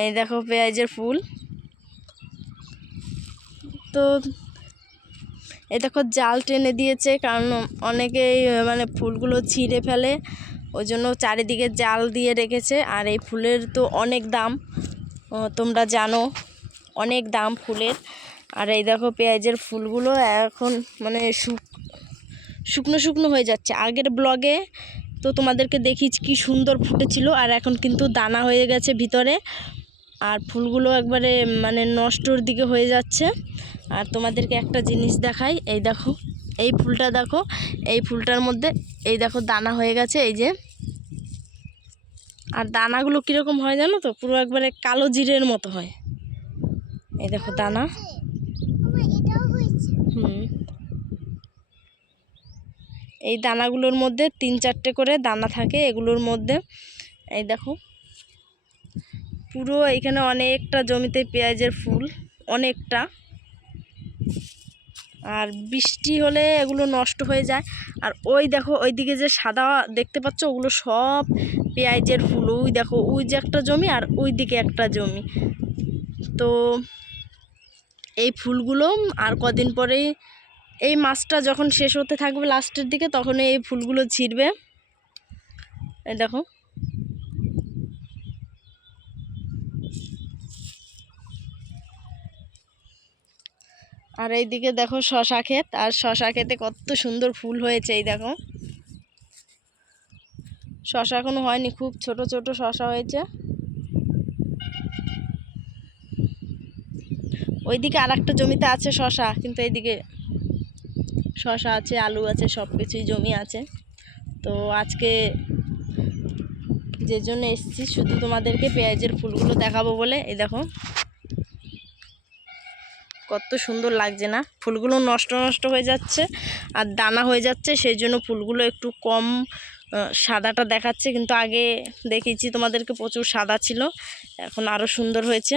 এই দেখো পেঁয়াজের ফুল। তো এই দেখো জাল টেনে দিয়েছে, কারণ অনেকেই মানে ফুলগুলো ছিঁড়ে ফেলে, ওই জন্য চারিদিকে জাল দিয়ে রেখেছে। আর এই ফুলের তো অনেক দাম তোমরা জানো, অনেক দাম ফুলের। আর এই দেখো পেঁয়াজের ফুলগুলো এখন মানে শুক, শুকনো শুকনো হয়ে যাচ্ছে। আগের ব্লগে তো তোমাদেরকে দেখিয়েছি কি সুন্দর ফুটেছিল, আর এখন কিন্তু দানা হয়ে গেছে ভিতরে। আর ফুলগুলো একবারে মানে নষ্টর দিকে হয়ে যাচ্ছে। আর তোমাদেরকে একটা জিনিস দেখাই, এই দেখো, এই ফুলটা দেখো, এই ফুলটার মধ্যে, এই দেখো দানা হয়ে গেছে, এই যে। আর দানাগুলো কীরকম হয় জানো তো? পুরো একবারে কালো জিরের মতো হয়। এই দেখো দানা। হুম। এই দানাগুলোর মধ্যে তিন চারটে করে দানা থাকে, এগুলোর মধ্যে, এই দেখো। পুরো এখানে অনেকটা জমিতে পেঁয়াজের ফুল, অনেকটা। আর বৃষ্টি হলে এগুলো নষ্ট হয়ে যায়। আর ওই দেখো, ওইদিকে যে সাদা দেখতে পাচ্ছ, ওগুলো সব পেঁয়াজের ফুল। ওই দেখো, ওই যে একটা জমি আর ওই দিকে একটা জমি। তো এই ফুলগুলো আর কদিন পরেই এই মাছটা যখন শেষ হতে থাকবে লাস্টের দিকে তখন এই ফুলগুলো ছিঁড়বে। এই দেখো। আর এইদিকে দেখো শশা ক্ষেত, আর শশা ক্ষেতে কত সুন্দর ফুল হয়েছে এই দেখো। শশা এখনও হয়নি, খুব ছোট ছোট শশা হয়েছে। ওইদিকে আর একটা জমিতে আছে শশা, কিন্তু এইদিকে শশা আছে, আলু আছে, সব কিছুই জমি আছে। তো আজকে যে জন্য এসেছি, শুধু তোমাদেরকে পেঁয়াজের ফুলগুলো দেখাবো বলে, এই দেখো। কত সুন্দর লাগছে না? ফুলগুলো নষ্ট নষ্ট হয়ে যাচ্ছে আর দানা হয়ে যাচ্ছে, সেই জন্য ফুলগুলো একটু কম সাদাটা দেখাচ্ছে। কিন্তু আগে দেখেছি তোমাদেরকে প্রচুর সাদা ছিল, এখন আরও সুন্দর হয়েছে।